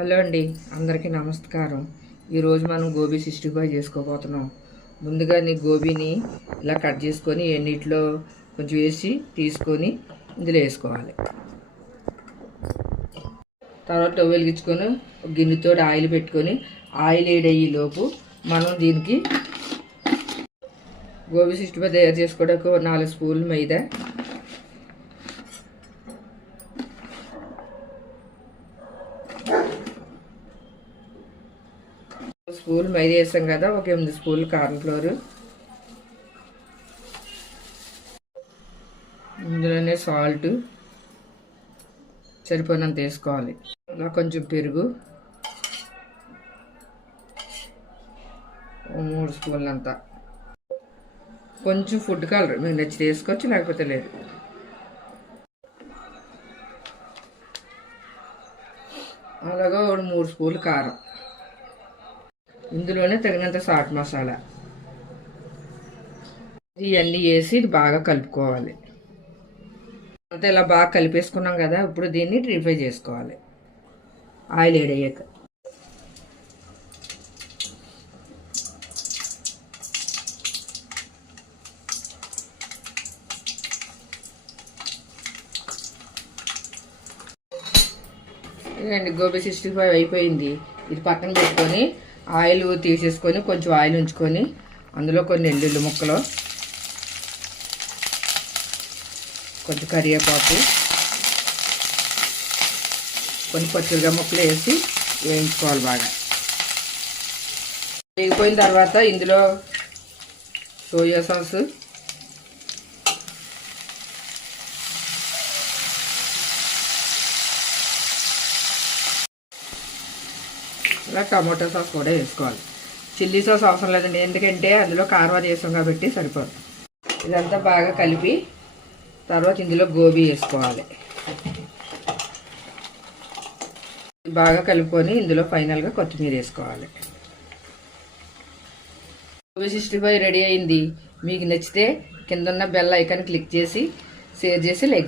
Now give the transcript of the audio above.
Hello అండి, అందరికీ నమస్కారం. ఈరోజు మనం గోబీ 65 చేసుకోబోతున్నాం. ముందుగా గోబీని ఇలా కట్ చేసుకొని నీటిలో కొంచెం వేసి తీసుకొని ఇందులో వేసుకోవాలి. తర్వాత స్టవ్ వెలిగించుకొని గిన్నెతో ఆయిల్ పెట్టుకొని ఆయిల్ వేడయ్యేలోపు మనం దీనికి గోబీ 65 తయారు చేసుకోవడానికి 4 స్పూన్లు మైదా, స్పూన్లు మైదా వేసాం కదా, ఒక 8 స్పూన్లు కార్న్ఫ్లోర్, ఇందులోనే సాల్ట్ సరిపోయినంత వేసుకోవాలి. ఇలా కొంచెం పెరుగు 3 స్పూన్లంతా, కొంచెం ఫుడ్ కలర్ మీకు నచ్చి వేసుకోవచ్చు, లేకపోతే లేదు. అలాగా 3 స్పూన్లు కారం, ఇందులోనే తగినంత చాట్ మసాలా, ఇవన్నీ వేసి బాగా కలుపుకోవాలి. అంతా ఇలా బాగా కలిపేసుకున్నాం కదా, ఇప్పుడు దీన్ని డీప్ ఫ్రై చేసుకోవాలి ఆయిల్ వేడయ్యాక. ఇదండి గోబీ 65 అయిపోయింది. ఇది పక్కన పెట్టుకొని ఆయిల్ తీసేసుకొని కొంచెం ఆయిల్ ఉంచుకొని అందులో కొన్ని ఎల్లుల్లి ముక్కలు, కొంచెం కరివేపాకు, కొన్ని పచ్చిమిరపకాయ ముక్కలు వేసి వేయించుకోవాలి బాగా. వేగిపోయిన తర్వాత ఇందులో సోయా సాసు, ఇలా టమాటో సాస్ కూడా వేసుకోవాలి. చిల్లీ సాస్ అవసరం లేదండి, ఎందుకంటే అందులో కారం వేసాం కాబట్టి సరిపోదు. ఇదంతా బాగా కలిపి తర్వాత ఇందులో గోబీ వేసుకోవాలి. బాగా కలుపుకొని ఇందులో ఫైనల్గా కొత్తిమీర వేసుకోవాలి. గోబీ 65 రెడీ అయింది. మీకు నచ్చితే కింద ఉన్న బెల్ ఐకాన్ క్లిక్ చేసి షేర్ చేసి లైక్